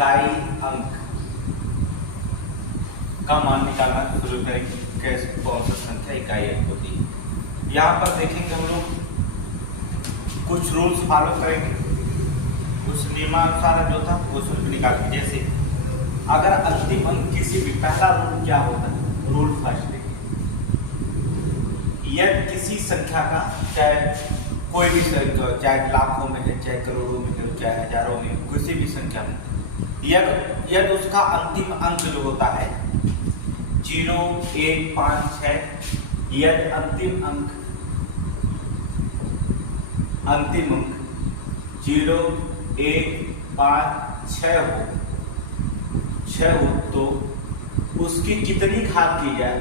इकाई अंक का मान निकालना शुरू करेंगे। कैसे, कौन सा संख्या इकाई अंक होती है। यहाँ पर देखेंगे हम लोग कुछ रूल्स फॉलो करेंगे, कुछ नियमानुसार जो था वो शुल्क निकालेंगे। जैसे अगर अंतिम अंक किसी भी, पहला रूल क्या होता है, रूल फर्स्ट देखिए, यदि किसी संख्या का, चाहे कोई भी संख्या, चाहे लाखों में है, चाहे करोड़ों में है, चाहे हजारों में, किसी भी संख्या में, यदि उसका अंतिम अंक जो होता है 0, 1, 5, 6, यदि अंतिम अंक 0, 1, 5, 6 हो तो उसकी कितनी घात की जाए,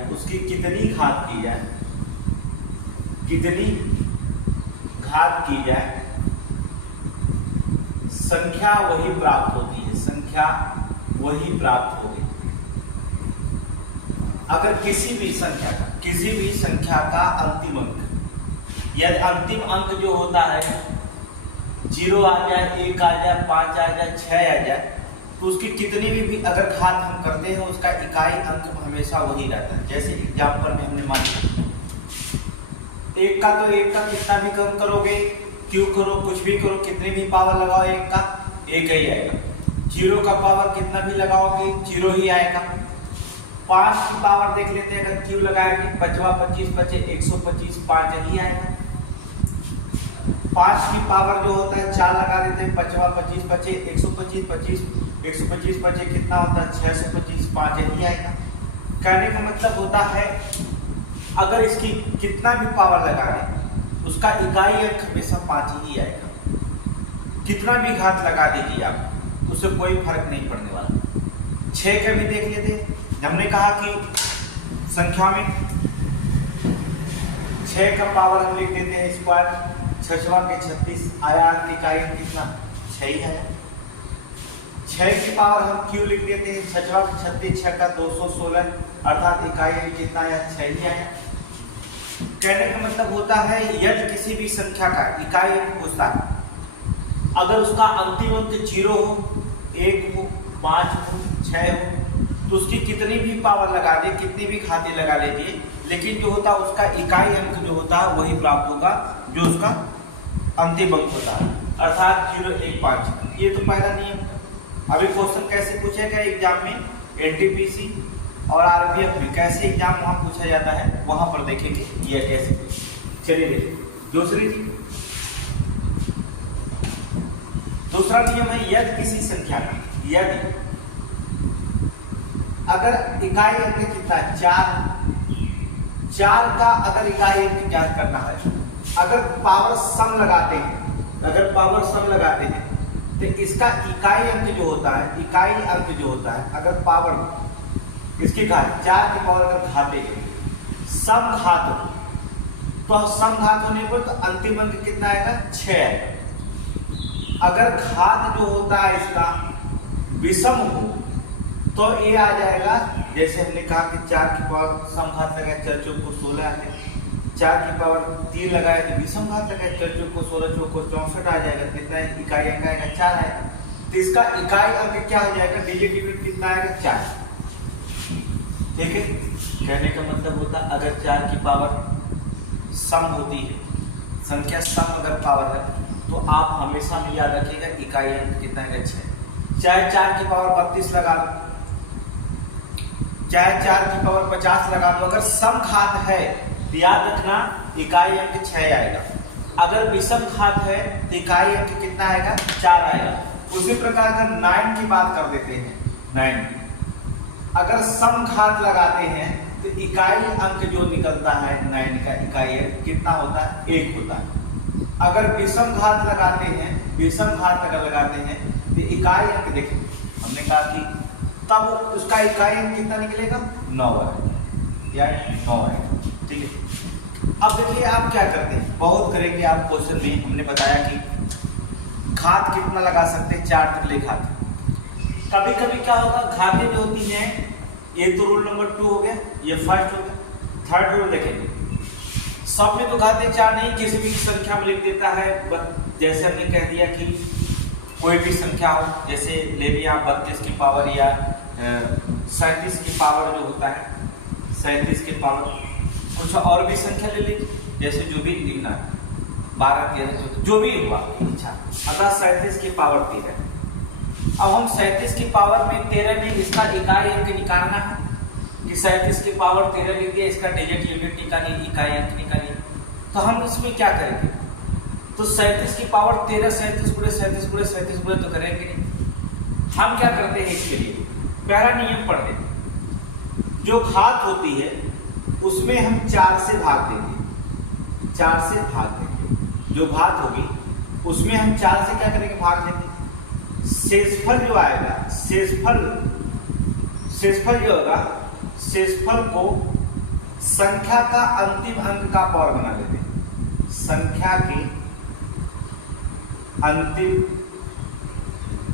संख्या वही प्राप्त होती है, अगर किसी भी संख्या का अंतिम अंक, यदि अंतिम अंक जो होता है 0 आ जाए, 1 आ जाए, 5 आ जाए, 6 आ जाए, तो उसकी कितनी भी अगर घात हम करते हैं उसका इकाई अंक हमेशा वही रहता है। जैसे एग्जाम्पल में हमने मान लिया 1 का, तो 1 का कितना भी कम करोगे, क्यों करो, कुछ भी करो, कितनी भी पावर लगाओ 1 का 1 ही आएगा। 0 का पावर कितना भी लगाओगे 0 ही आएगा। 5 की पावर देख लेते हैं, अगर क्यों लगाएंगे, 5 25 25 125, 5 ही आएगा। 5 की पावर जो होता है 4 लगा देते हैं, 5 25 25 125 25 125 25 कितना होता है 625, 5 ही आएगा। कहने का मतलब होता है अगर इसकी कितना भी पावर लगा दें उसका इकाई अंक हमेशा 5 ही आएगा। कितना भी घात लगा दीजिए आप, उससे कोई फर्क नहीं पड़ने वाला। 6 का भी देख लेते हैं, हमने कहा कि संख्या में 6 का पावर हम लिख देते हैं स्क्वायर, 6 के 36 आया, इकाई कितना 6 ही आया। 6 की पावर हम क्यों लिख देते हैं, 6 के 36, 6 का 216, अर्थात इकाई कितना आया 6 ही आया। कहने का मतलब होता है यदि किसी भी संख्या का इकाई अंक पूछता है, अगर उसका अंतिम अंक 0 हो, 1 हो, 5 हो, 6 हो, तो उसकी कितनी भी पावर लगा दे, कितनी भी घातें लगा लीजिए, लेकिन जो होता है उसका इकाई अंक जो होता है वही प्राप्त होगा जो उसका अंतिम अंक होता है, अर्थात 0, 1, 5। ये तो पहला नियम। अभी क्वेश्चन कैसे पूछेगा एग्जाम में, एनटीपीसी और आरपीएफ में कैसे एग्जाम वहां पूछा जाता है, वहां पर देखेंगे ये कैसे। चलिए देखिए दूसरा नियम है, यदि किसी संख्या का, यदि अगर इकाई अंक कितना है 4 का अगर इकाई अंक ज्ञात करना है, अगर पावर सम लगाते हैं तो इसका इकाई अंक जो होता है, अगर पावर इसकी घात 4 की पावर अगर घाते सम घात हो, तो सम घात होने पर तो अंतिम अंक कितना आएगा 6 आएगा। अगर घात जो होता है इसका विषम हो तो ये आ जाएगा, जैसे हमने कहा कि 4 की पावर सम घात लगाए 4 चौक को 16 है, 4 की पावर 3 लगाए तो विषम घात लगाए 4 चौक को 16 चौक को 64 आ जाएगा। कितना इकाई अंक आएगा 4 आएगा। तो इसका इकाई अंक क्या हो जाएगा, डिजिट कितना आएगा 4। ठीक है, कहने का मतलब होता है अगर 4 की पावर सम होती है, संख्या सम अगर पावर है, तो आप हमेशा में याद रखिएगा इकाई अंक कितना है 6। चाहे 4 की पावर 32 लगा लो, चाहे 4 की पावर 50 लगा लो, अगर सम घात है तो याद रखना इकाई अंक 6 आएगा। अगर विषम घात है तो इकाई अंक कितना आएगा 4 आएगा। उसी प्रकार अगर 9 की बात कर देते हैं, 9 अगर सम घात लगाते हैं तो इकाई अंक जो निकलता है 9 का इकाई अंक कितना होता है 1 होता है। अगर विषम घात लगाते हैं तो इकाई अंक देखिए, हमने कहा कि तब उसका इकाई अंक कितना निकलेगा 9 है, 9 है। ठीक है, अब देखिए आप क्या करते हैं, बहुत करेंगे आप क्वेश्चन में। हमने बताया कि घात कितना लगा सकते हैं, 4 तक ले घात। कभी कभी क्या होगा, घातें जो होती हैं, ये तो रूल नंबर 2 हो गया, ये फर्स्ट हो गया। थर्ड रूल देखेंगे, सब में तो घातें 4 नहीं, किसी भी संख्या में लिख देता है। जैसे हमने कह दिया कि कोई भी संख्या हो, जैसे ले लिया 32 की पावर या 37 की पावर जो होता है, 37 की पावर, कुछ और भी संख्या ले लीजिए, जैसे जो भी लिखना है 12, 13, 14 जो भी हुआ अच्छा। अतः 37 की पावर 13। अब हम 37 की पावर में 13 में इसका इकाई अंक निकालना है कि 37 की पावर 13 लिख दिया, इसका डिजिट यूनिट निकालिए, इकाई अंक निकालिए। तो हम इसमें क्या करेंगे, तो 37 की पावर 13 37 गुणे 37 गुणे 37 गुणे तो करेंगे नहीं। हम क्या करते हैं इसके लिए, पहला नियम पढ़ते हैं, जो घात होती है उसमें हम 4 से भाग देंगे, 4 से भाग देंगे। जो घात होगी उसमें हम 4 से क्या करेंगे, भाग देंगे। शेषफल जो आएगा, शेषफल जो होगा, शेषफल को संख्या का अंतिम अंक का पावर बना लेते हैं, संख्या के अंतिम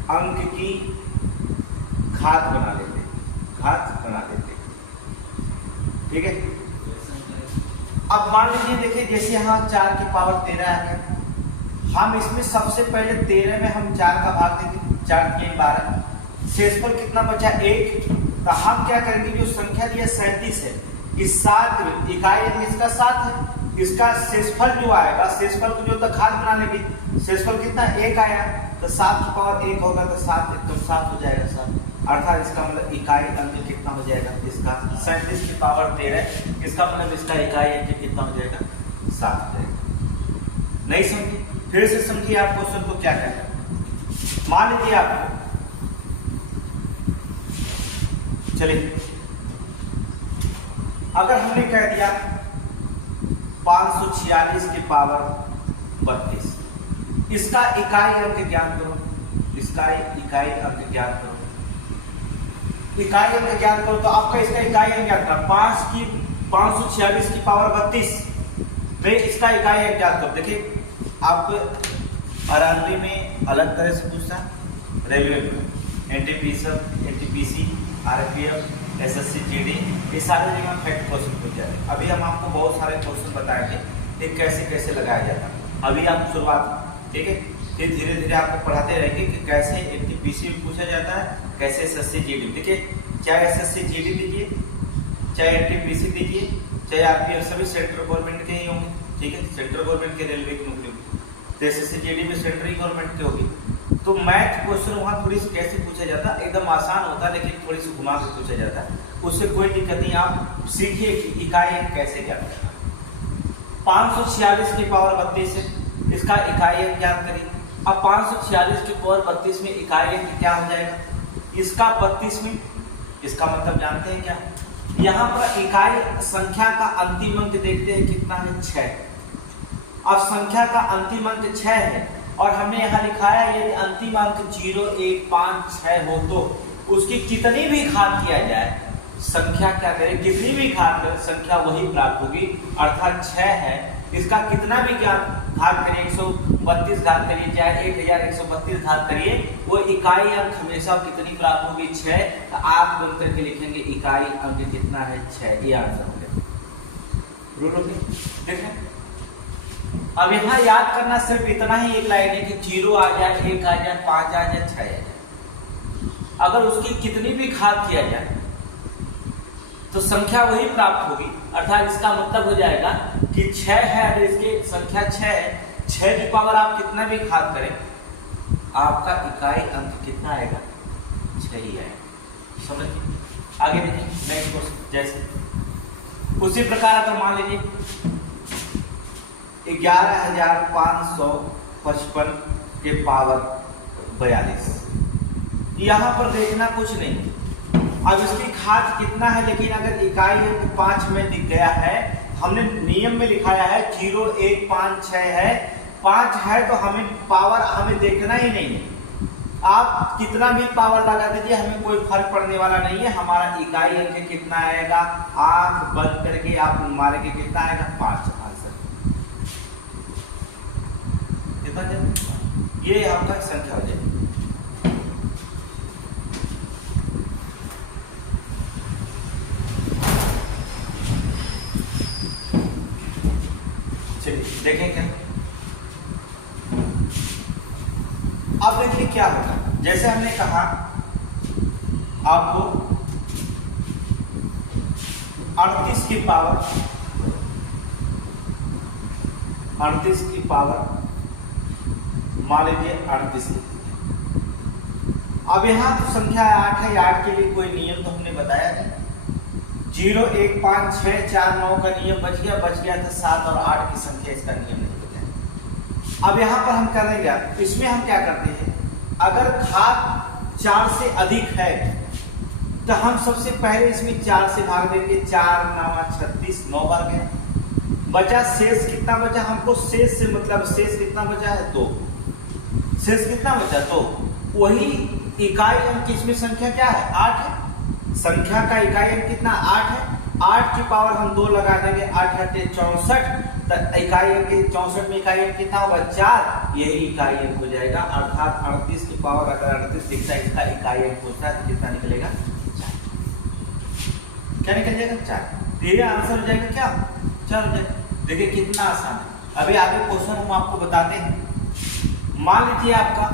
अंक की घात बना लेते हैं, घात बना लेते हैं, ठीक है। अब मान लीजिए देखिए, जैसे यहाँ 4 की पावर 13 है, हम इसमें सबसे पहले 13 में हम 4 का भाग देंगे, 4 3 12, शेषफल कितना बचा 1। तो हम क्या करेंगे, जो संख्या दिया 37 है, इस 7 इकाई अंक इसका 7 है, इसका शेषफल जो आएगा, शेषफल को जो तक घात बना लेंगे, शेषफल कितना 1 आया, तो 7 की पावर 1 होगा तो 7 तो 7 हो जाएगा 7, अर्थात इसका मतलब इकाई अंक कितना हो जाएगा, इसका 37 की पावर 13, इसका मतलब इसका इकाई अंक कितना हो जाएगा 7 हो जाएगा। नहीं समझे, फिर से समझिए आप क्वेश्चन को क्या करना है। मान लीजिए आपको, चलिए अगर हमने कह दिया 546 की पावर 32, इसका इकाई अंक ज्ञात करो, इसका इकाई अंक ज्ञात करो, इकाई अंक ज्ञात करो। तो आपका इसका इकाई अंक ज्ञात करा 546 की पावर 32 में इसका इकाई अंक ज्ञात करो। देखिए आपको आरआरबी में अलग तरह से पूछता, रेलवे में एनटीपीसी, आरपीएफ, एसएससी, जीडी, ये सारे जगह फैक्ट क्वेश्चन पूछ जाते हैं। अभी हम आपको बहुत सारे क्वेश्चन बताएंगे कि कैसे कैसे लगाया जाता है। अभी आप शुरुआत, ठीक है, फिर धीरे धीरे आपको पढ़ाते रहेंगे कि कैसे एनटीपीसी में पूछा जाता है, कैसे एसएससी जीडी। देखिए चाहे एसएससी जीडी दीजिए, चाहे एनटीपीसी दीजिए, चाहे आरपीएफ, सभी सेंट्रल गवर्नमेंट के ही होंगे, ठीक है, सेंट्रल गवर्नमेंट के रेलवे की नौकरी होगी। तो एसएससी जीडी में सेंट्रल गवर्नमेंट की होगी। तो मैथ क्वेश्चन वहाँ थोड़ी सी कैसे पूछा जाता है, एकदम आसान होता है लेकिन थोड़ी सी घुमा के पूछा जाता है, उससे कोई दिक्कत नहीं। आप सीखिए कि इकाई अंक कैसे क्या करना है। 546 की पावर 32 है, इसका इकाई अंक ज्ञात करिए। अब 546 की पावर 32 में इकाई अंक क्या हो जाएगा, इसका 32 में, इसका मतलब जानते हैं क्या, यहाँ पर इकाई संख्या का अंतिम अंक देखते हैं कितना है 6। अब संख्या का अंतिम अंक 6 है और हमने यहाँ लिखा है यदि अंतिम अंक 0 1 5 6 हो तो उसकी कितनी भी घात किया जाए, संख्या क्या करे, कितनी भी घात करे संख्या वही प्राप्त होगी, अर्थात 6 है, इसका कितना भी घात करिए, 132 घात करिए, चाहे 1132 घात करिए, वो इकाई अंक हमेशा कितनी प्राप्त होगी 6। तो आप बोल करके लिखेंगे इकाई अंक कितना है 6, ये आंसर हो गया। रूल होगी, देखें। अब यहाँ याद करना सिर्फ इतना ही एक लाइन है कि 0 आ जाए, 1 आ जाए, 5 आ जाए, 6 आ जाए, अगर उसकी कितनी भी घात किया जाए तो संख्या वही प्राप्त होगी, अर्थात इसका मतलब हो जाएगा कि 6 है, अगर इसकी संख्या 6 है, 6 की पावर आप कितना भी घात करें, आपका इकाई अंक कितना आएगा 6 ही आएगा। समझिए, आगे देखिए नेक्स्ट क्वेश्चन। जैसे उसी प्रकार अगर मान लीजिए 11,555 के पावर 42, यहाँ पर देखना कुछ नहीं, अब इसकी घात कितना है, लेकिन अगर इकाई अंक 5 में दिख गया है, हमने नियम में लिखाया है 0 1 5 6 है, 5 है तो हमें पावर हमें देखना ही नहीं है, आप कितना भी पावर लगा दीजिए हमें कोई फर्क पड़ने वाला नहीं है। हमारा इकाई अंक कितना आएगा, आंख बंद करके आप मारेंगे कितना आएगा 5, ये आपका संख्या हो जाएगी। चलिए देखें क्या, अब देखिए क्या होगा, जैसे हमने कहा आपको 38 की पावर मान लीजिए 38। अब यहाँ तो संख्या 8 है, 8 के लिए कोई नियम तो हमने बताया नहीं। 0 1 5 6 4 9 का नियम बच गया था 7 और 8 की संख्या, इसका नियम नहीं बचा। अब यहाँ पर हम करेंगे, इसमें हम क्या करते हैं, अगर घात 4 से अधिक है तो हम सबसे पहले इसमें 4 से भाग देंगे। 4 9 36, 9 बार गया, बचा शेष कितना बचा, हमको शेष से मतलब शेष कितना बचा है 2। शेष कितना बचा 2, वही इकाई अंक इसमें संख्या क्या है 8 है, संख्या का इकाई अंक कितना 8 है। 8 की पावर हम 2 लगा देंगे, 8 8 64, तो इकाई अंक 64 में इकाई अंक कितना होगा 4, यही इकाई अंक हो जाएगा। अर्थात 38 की पावर अगर 38 दिखता है, इसका इकाई अंक होता है तो कितना निकलेगा 4। क्या निकल जाएगा 4। ये आंसर हो जाएगा क्या 4 हो जाएगा। देखिए कितना आसान है। अभी आगे क्वेश्चन हम आपको बताते हैं। मान लीजिए आपका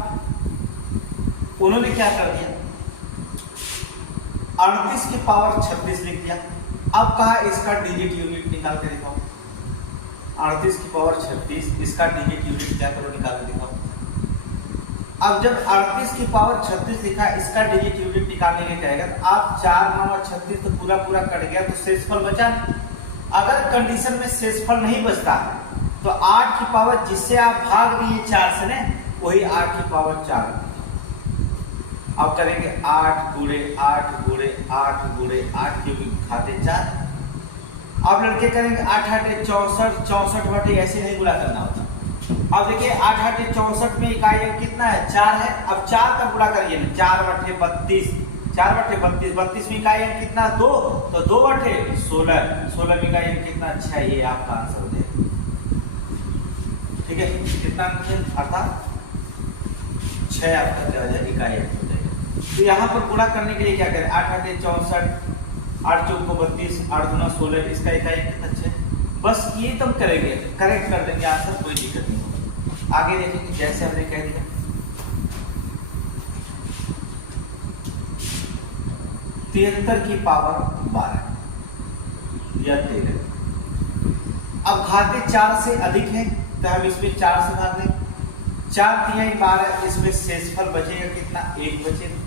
उन्होंने क्या कर दिया, 38 की पावर 36 लिख दिया। अब कहा इसका डिजिट यूनिट निकाल के दिखाओ। 38 की पावर 36, इसका डिजिट यूनिट क्या करो निकाल के दिखाओ। अब जब 38 की पावर 36 लिखा, इसका डिजिट यूनिट निकालने के कहेगा तो आप 4 9 और 36 तो पूरा कट गया, तो शेषफल बचा। अगर कंडीशन में शेषफल नहीं बचता तो 8 की पावर जिससे आप भाग दिए 4 से ने, वही 8 की पावर 4। अब करेंगे 8 गुणे 8 गुणे 8 गुणे 8 क्योंकि खाते 4। अब लड़के करेंगे 8 8 64, 64 बटे ऐसे नहीं गुणा करना होता। अब देखिए 8 8 64 में इकाई अंक कितना है 4 है। अब 4 का गुणा करिए ना, 4 बटे 32, 4 बटे 32, 32 में इकाई अंक कितना 2, तो 2 बटे 16, 16 में इकाई अंक कितना 6, ये आपका आंसर हो जाएगा। ठीक है, कितना अर्थात 6 आपका क्या हो जाएगा इकाई अंक हो जाएगा। तो यहाँ पर गुणा करने के लिए क्या करें, 8 8 64, 8 4 को 32, 8 2 16, इसका इकाई कितना 6। बस ये तुम करेंगे, करेक्ट कर देंगे आंसर, कोई दिक्कत नहीं होगा। आगे देखेंगे, जैसे हमने कह दिया 73 की पावर 12 या 13। अब घाते 4 से अधिक है तो हम इसमें 4 से भाग देंगे। 4 3 12, इसमें शेषफल बचेगा कितना 1 बचेगा।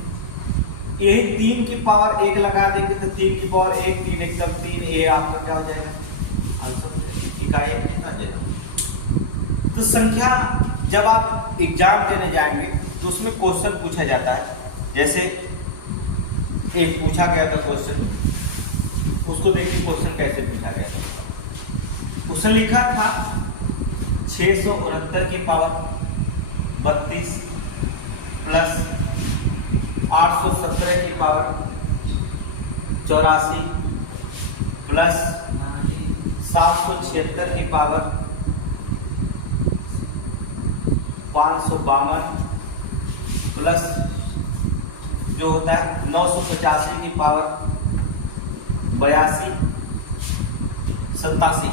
यही 3 की पावर 1 लगा देंगे तो 3 की पावर 1, 3 एकदम 3, ये आपका क्या हो जाएगा आंसर इकाई कितना जाएगा। तो संख्या जब आप एग्जाम देने जाएंगे तो उसमें क्वेश्चन पूछा जाता है। जैसे एक पूछा गया था क्वेश्चन, उसको देखिए क्वेश्चन कैसे पूछा गया था। उसने लिखा था 669 की पावर 32 प्लस 817 की पावर 84 प्लस 776 की पावर 552 प्लस जो होता है 985 की पावर 82 87,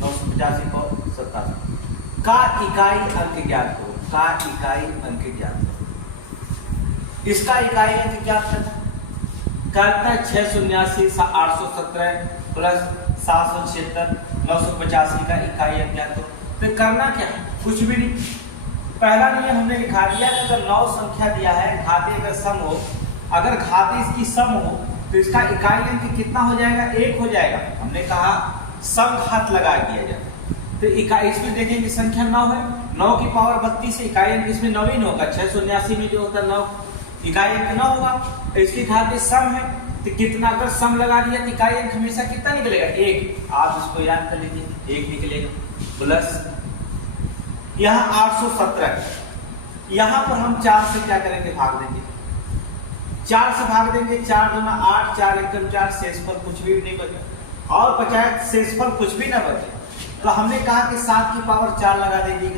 985 को 87 का इकाई अंक ज्ञात करो। का इकाई अंक ज्ञात करो। इसका इकाई अंक क्या करता है 679 817 प्लस 776 985 का इकाई अंक ज्ञात करो। तो करना क्या है, कुछ भी नहीं। पहला नियम हमने लिखा दिया कि अगर 9 संख्या दिया है, घाते अगर सम हो, अगर घाते इसकी सम हो तो इसका इकाई अंक कितना हो जाएगा 1 हो जाएगा। हमने कहा सम घात लगा दिया जाए तो इकाई इसमें देखेंगे संख्या 9 है, 9 की पावर 32 से इकाई अंक इसमें 9 ही न होगा। 679 में जो होता है 9, इकाई अंक 9 होगा। तो इसकी घात सम है तो कितना, अगर सम लगा दिया तो इकाई अंक हमेशा कितना निकलेगा 1। आप इसको याद कर लीजिए 1 निकलेगा। प्लस यहाँ 817, यहाँ पर हम 4 से क्या करेंगे भाग देंगे, 4 से भाग देंगे। 4 दूना 8, 4 एकदम 4, शेषफल कुछ भी नहीं बचा और बचाए शेषफल कुछ भी ना बचे। तो हमने कहा कि 7 की पावर 4 लगा देंगे।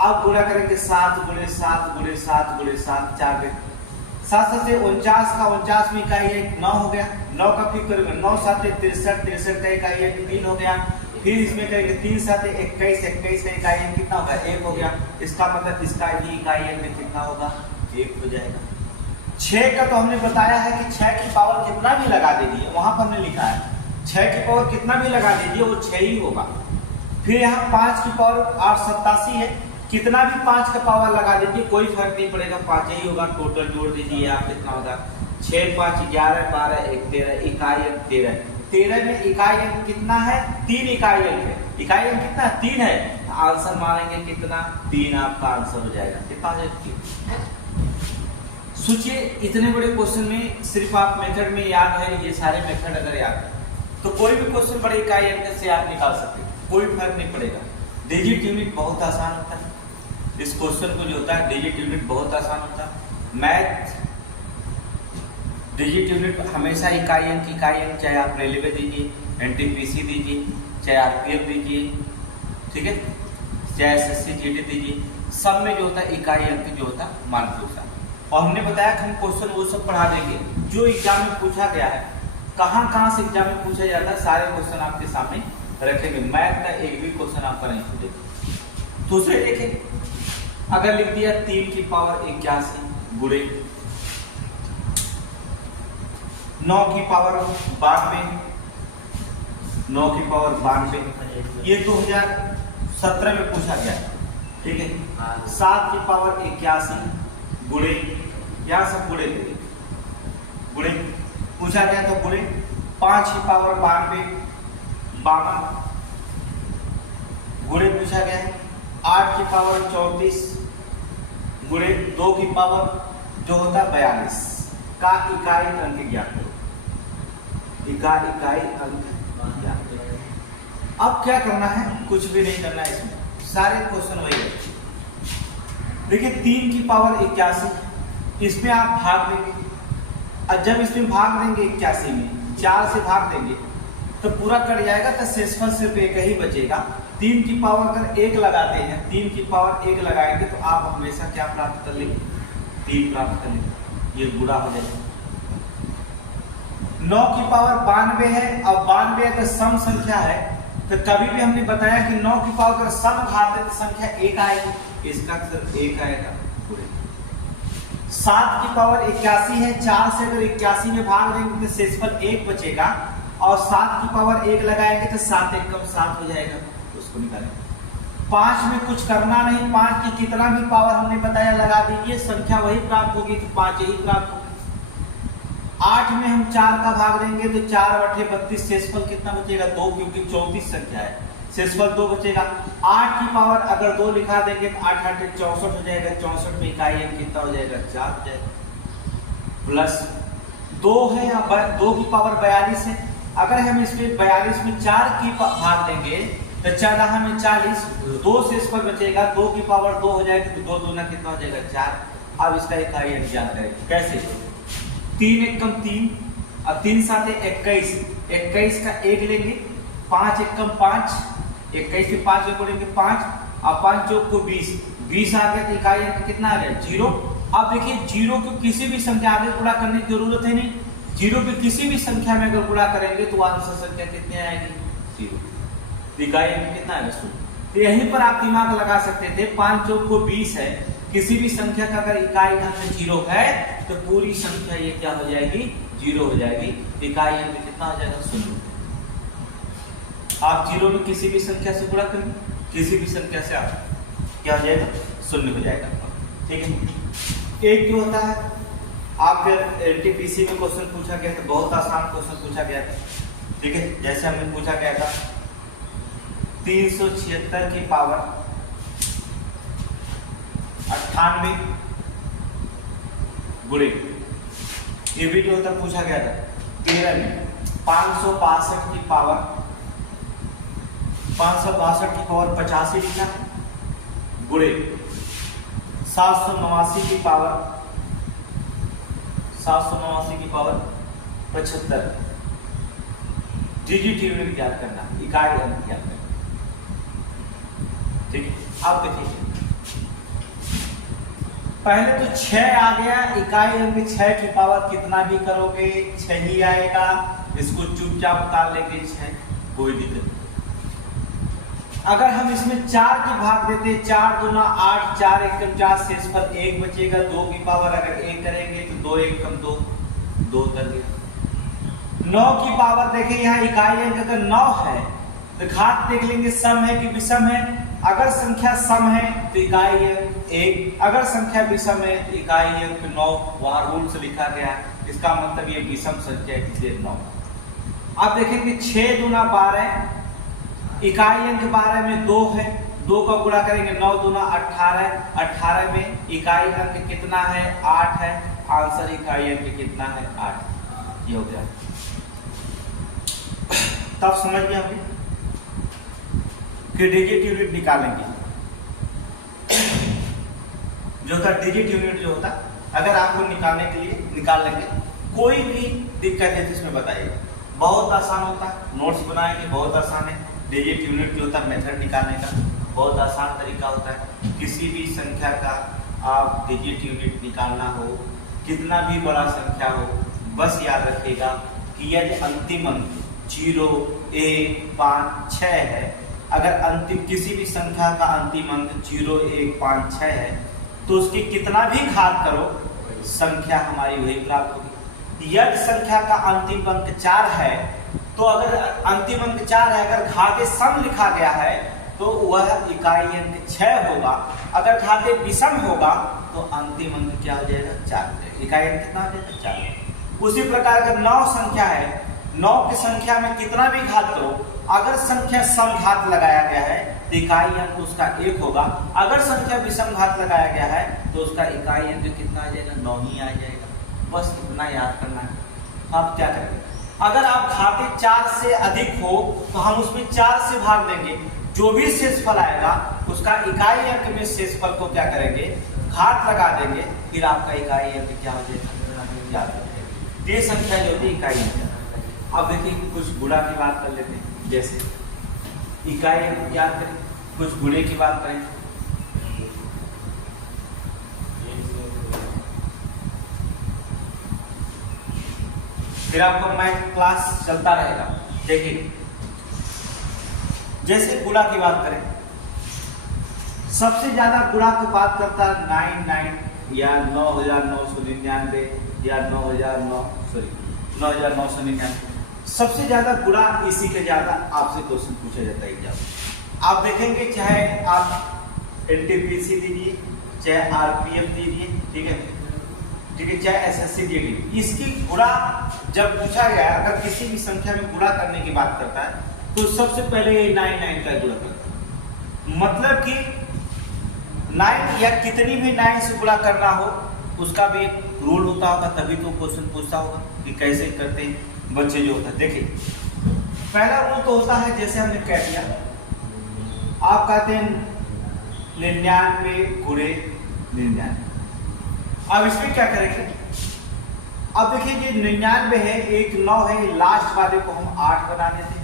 अब गुणा करेंगे 7 गुणे 7 गुणे 7 गुणे 7, 4 के 7 से 49 का 49 में इकाई है 9 हो गया। 9 का फिर करेंगे 9 7 63, 63 का इकाई है 3 हो गया। फिर इसमें करेंगे 3 7 21, 21 का इकाई है कितना होगा 1 हो गया। इसका मतलब इसका ही इकाई अंक कितना होगा 1 हो जाएगा। 6 का तो हमने बताया है कि 6 की पावर कितना भी लगा दीजिए, वहां पर हमने लिखा है 6 की पावर कितना भी लगा दीजिए वो 6 ही होगा। फिर यहाँ 5 की पावर 887 है, कितना भी 5 का पावर लगा दीजिए कोई फर्क नहीं पड़ेगा, 5 ही होगा। टोटल जोड़ दीजिए आप, कितना होगा 6 5 11 12 1 13, इकाई अंक 13। 13 में इकाई अंक कितना है? 3 इकाई अंक है। इकाई अंक कितना? 3 है। आंसर मानेंगे कितना? 3 आपका आंसर हो जाएगा। कितना हो जाएगा? सोचिए इतने बड़े क्वेश्चन में सिर्फ आप मेथड में याद है, ये सारे मेथड अगर याद है तो कोई भी क्वेश्चन बड़े इकाई अंक से आप निकाल सकते हैं, कोई फर्क नहीं पड़ेगा। डिजिट यूनिट बहुत आसान होता है, इस क्वेश्चन को जो होता है डिजिट यूनिट बहुत आसान होता है। मैथ डिजिट यूनिट हमेशा इकाई अंक, चाहे आप रेलवे दीजिए, एनटीपीसी दीजिए, चाहे आरपीएफ दीजिए, ठीक है, चाहे एसएससी जीडी दीजिए, सब में जो होता है इकाई अंक जो होता है मानक होता है। और हमने बताया कि हम क्वेश्चन वो सब पढ़ा देंगे जो एग्जाम में पूछा गया है, कहाँ से एग्जाम में पूछा जाता है, सारे क्वेश्चन आपके सामने रखेंगे। मैथ का एक भी क्वेश्चन आपका नहीं छूटेगा। दूसरे देखें, अगर लिख दिया 3 की पावर 81 गुणे 9 की पावर 92, 9 की पावर 92, ये 2017 में पूछा गया, ठीक है। 7 की पावर 81 गुणे, यहाँ सब गुणे गुणे पूछा गया तो गुणे 5 की पावर 52 गुणे पूछा गया है। 8 की पावर 34 गुणे 2 की पावर जो होता है 42 का इकाई अंक ज्ञात करो। इकाई अंक ज्ञात करो। अब क्या करना है? कुछ भी नहीं करना है, इसमें सारे क्वेश्चन वही है। देखिए 3 की पावर 81, इसमें आप भाग देंगे, और जब इसमें भाग देंगे 81 में 4 से भाग देंगे तो पूरा कट जाएगा, तो शेषफल सिर्फ एक ही बचेगा। 3 की पावर अगर 1 लगाते हैं, 3 की पावर 1 लगाएंगे तो आप हमेशा क्या प्राप्त कर लेंगे? 3 प्राप्त कर लेंगे, ये बुरा हो जाएगा। 9 की पावर 92 है, और 92 अगर सम संख्या है तो कभी भी हमने बताया कि 9 की पावर अगर सम घात है तो संख्या 1 आएगी, इसका अक्सर 1 आएगा पूरे। 7 की पावर 81 है, 4 से अगर 81 में भाग देंगे तो शेषफल 1 बचेगा, और 7 की पावर 1 लगाएंगे तो 7 1 कम 7 हो जाएगा, उसको निकालेंगे। 5 में कुछ करना नहीं, 5 की कितना भी पावर हमने बताया लगा दीजिए, संख्या वही प्राप्त होगी, तो 5 ही प्राप्त होगी। 8 में हम 4 का भाग देंगे तो 4 बटे 32, शेषफल कितना बचेगा? 2, क्योंकि 34 संख्या है, शेषफल 2 बचेगा। 8 की पावर अगर 2 लिखा देंगे तो 8 8 64 हो जाएगा, 64 में इकाई अंक कितना हो जाएगा? 4 हो जाएगा। प्लस 2 है, या 2 की पावर 42 है, अगर हम इसमें 42 में 4 की भाग देंगे तो 14 में 40, 2 शेषफल बचेगा, 2 की पावर 2 हो जाएगी, तो 2 दूना कितना हो जाएगा? 4। अब इसका इकाई अंक ज्ञात करेंगे, कैसे? 3 1 कम 3, और 3 साथ 21, 21 का 1 लेंगे, 5 1 कम 5, 21 से 5 में बोलेंगे 5, और 5 चौक को 20, 20 आ गया तो इकाई अंक कितना आ गया? 0। अब देखिए 0 को किसी भी संख्या आगे गुणा करने की जरूरत है नहीं, 0 को किसी भी संख्या में अगर गुणा करेंगे तो आंसर संख्या कितनी आएगी? 0। इकाई अंक कितना आएगा? 0। तो यहीं पर आप दिमाग लगा सकते थे, 5 चौक को 20 है, किसी भी संख्या का अगर इकाई अंक 0 है तो पूरी संख्या ये क्या हो जाएगी? 0 हो जाएगी। इकाई अंक कितना हो जाएगा? 0। आप 0 में किसी भी संख्या से गुणा करेंगे, किसी भी संख्या से आप क्या हो जाएगा? 0 हो जाएगा, ठीक है। एक जो होता है आप एनटीपीसी में क्वेश्चन पूछा गया था, बहुत आसान क्वेश्चन पूछा गया था, ठीक है। जैसे हमें पूछा गया था 376 की पावर 98 गुणे, ये भी जो होता पूछा गया था 13 में 562 की पावर 85 लिखा है, गुणे 789 की पावर 75। डिजिट यूनिट ज्ञात करना, इकाई अंक ज्ञात करना, ठीक है। अब देखिए पहले तो 6 आ गया, इकाई अंक 6 की पावर कितना भी करोगे 6 ही आएगा, इसको चुपचाप उतार लेंगे 6, कोई दिक्कत नहीं। अगर हम इसमें 4 के भाग देते, 4 दूना 8, 4 एकम 4, शेषफल 1 बचेगा। 2 की पावर अगर 1 करेंगे तो 2 एकम 2, 2 कर दिया। 9 की पावर देखें, यहाँ इकाई अंक अगर 9 है तो घात देख लेंगे सम है कि विषम है। अगर संख्या सम है तो इकाई अंक 1, अगर संख्या विषम है तो इकाई अंक 9। वहां रूल से लिखा गया है, इसका मतलब ये विषम संख्या है इसलिए 9। अब देखेंगे 6 दूना 12, इकाई अंक 12 में 2 है, 2 का गुणा करेंगे 9 दूना 18, 18 में इकाई अंक कितना है 8 है। आंसर इकाई अंक कितना है 8, ये हो गया। तब समझ गए अभी कि डिजिट यूनिट निकालेंगे। जो था डिजिट यूनिट जो होता, अगर आपको निकालने के लिए निकाल लेंगे, कोई भी दिक्कत है इसमें बताइएगा। बहुत आसान होता है, नोट्स बनाएंगे, बहुत आसान है। डिजिट यूनिट जो होता है मेथड निकालने का बहुत आसान तरीका होता है। किसी भी संख्या का आप डिजिट यूनिट निकालना हो, कितना भी बड़ा संख्या हो, बस याद रखिएगा कि यदि अंतिम अंक 0, 1, 5, 6 है, अगर अंतिम किसी भी संख्या का अंतिम अंक 0, 1, 5, 6 है तो उसकी कितना भी घात करो संख्या हमारी वही प्राप्त होगी। यदि संख्या का अंतिम अंक 4 है तो अगर अंतिम अंक 4 है, अगर घाते सम लिखा गया है तो वह इकाई अंक 6 होगा। अगर घाते विषम होगा तो अंतिम अंक क्या हो जाएगा 4, इकाई अंक कितना हो जाएगा 4। उसी प्रकार अगर 9 संख्या है, 9 की संख्या में कितना भी घात करो, अगर संख्या सम घात लगाया गया है तो इकाई अंक उसका 1 होगा। अगर संख्या विषम घात लगाया गया है तो उसका इकाई अंक कितना आ जाएगा 9 ही आ जाएगा। बस इतना याद करना है। आप क्या करेंगे, अगर आप घाते 4 से अधिक हो तो हम उसमें 4 से भाग देंगे, जो भी शेषफल आएगा उसका इकाई अंक में शेषफल को क्या करेंगे घात लगा देंगे, फिर आपका इकाई अंक क्या हो जाएगा याद रखेंगे। ये संख्या जो होती है इकाई अंक। अब देखिए कुछ गुणा की बात कर लेते हैं, जैसे इकाई अंक याद करें, कुछ गुणे की बात करें। फिर आपको मैथ क्लास चलता रहेगा। देखिए जैसे गुणा की बात करें, सबसे ज्यादा गुणा की बात करता है 99 या 9999 या 9999। सबसे ज्यादा गुणा इसी के ज्यादा आपसे क्वेश्चन पूछा जाता है एग्जाम। आप देखेंगे चाहे आप एनटीपीसी दीजिए, चाहे आरपीएफ दीजिए, ठीक है, चाहे एसएससी दीजिए, इसकी गुणा जब पूछा गया, अगर किसी भी संख्या में गुणा करने की बात करता है तो सबसे पहले 99 का गुणा करता है। मतलब कि 9 या कितनी भी 9 से गुणा करना हो उसका भी एक रूल होता होगा, तभी तो क्वेश्चन पूछता होगा कि कैसे करते हैं बच्चे जो होता है। देखिए पहला रूल तो होता है, जैसे हमने कह दिया, आप कहते हैं 99 गुणे 99। अब इसमें क्या करेंगे, अब देखिए ये 99 है, एक 9 है, लास्ट वाले को हम 8 बना देते हैं।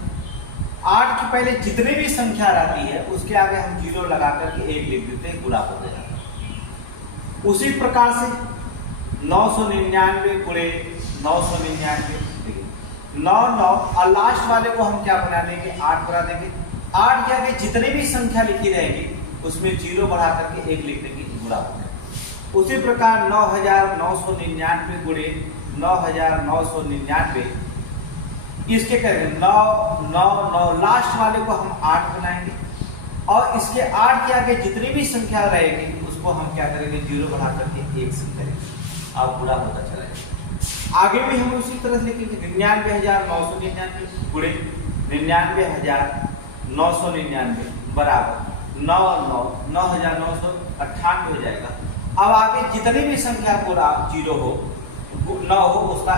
8 की पहले जितनी भी संख्या रहती है उसके आगे हम 0 लगा करके 1 लिख देते हैं, गुणा हो जाता है। उसी प्रकार से 999 गुणे 999, 9 और लास्ट वाले को हम क्या बना देंगे 8 बना देंगे। 8 के आगे जितनी भी संख्या लिखी रहेगी उसमें 0 बढ़ा करके 1 लिख देंगे, गुणा हो जाएगा। उसी प्रकार 9999 गुणे 9999, इसके करेंगे 9 9 9, लास्ट वाले को हम 8 बनाएंगे और इसके 8 के आगे जितनी भी संख्या रहेगी उसको हम क्या करेंगे 0 बढ़ा करके 1 से करेंगे, अब पूरा होता चला जाएगा। आगे भी हम उसी तरह से लिखेंगे 99,999 गुणे 99,999 बराबर 9 9 9,998 हो जाएगा। अब आगे जितनी भी संख्या पूरा 0 हो 9 हो उसका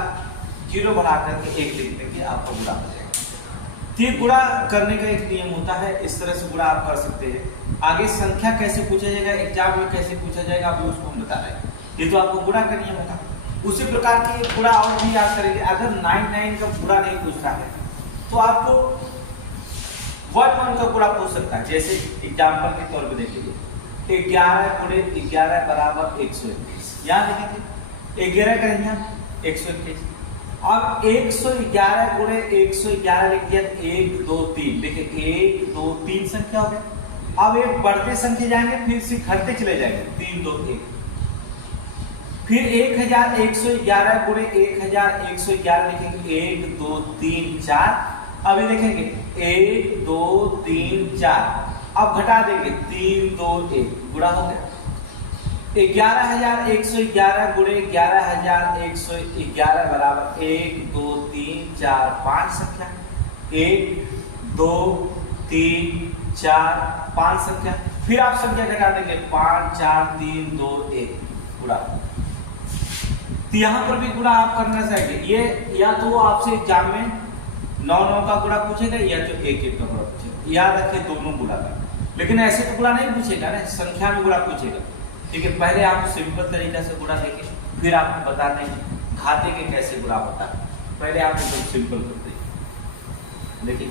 0 बढ़ा करके 1 लिख देंगे, आपका गुणा हो जाएगा। तो गुणा करने का एक नियम होता है, इस तरह से गुणा आप कर सकते हैं। आगे संख्या कैसे पूछा जाएगा, एग्जाम में कैसे पूछा जाएगा, अभी उसको हम बता रहे हैं। ये तो आपको गुणा का नियम होगा। उसी प्रकार की गुणा और भी याद करेंगे। अगर 99 का गुणा नहीं पूछता है तो आपको 1 का गुणा पूछ सकता है। जैसे एग्जाम्पल के तौर पर देखिए 11 गुणे 11 बराबर 121, यहाँ देखेंगे 11 करेंगे 121। अब 111 गुणे 111 लिख दिया 1 2 3। देखिए 1 2 3 संख्या हो गया। अब एक बढ़ते संख्या जाएंगे फिर से घटते चले जाएंगे 3 2 1। फिर 1111 गुणे 1111 लिखेंगे 1 2 3 4। अभी देखेंगे 1 2 3 4। अब घटा देंगे 3 2 1 गुणा हो गया। 11111 गुणे 11111 बराबर 1 2 3 4 5 संख्या। 1 2 3 4 5 संख्या। फिर आप संख्या घटा देंगे 5 4 3 2 1 गुणा। तो यहां पर भी गुणा आप करना चाहिए। ये या तो वो आपसे एग्जाम में 9 9 का गुणा पूछेगा या तो 1 1 का गुणा पूछेगा। याद रखिए दोनों गुणा का। लेकिन ऐसे तो गुणा नहीं पूछेगा ना, संख्या में गुणा पूछेगा। ठीक है, पहले आप सिंपल तरीका से गुणा देखें, फिर आपको बता देंगे घाते के कैसे गुणा होता है। पहले आप एकदम सिंपल करते हैं। देखिए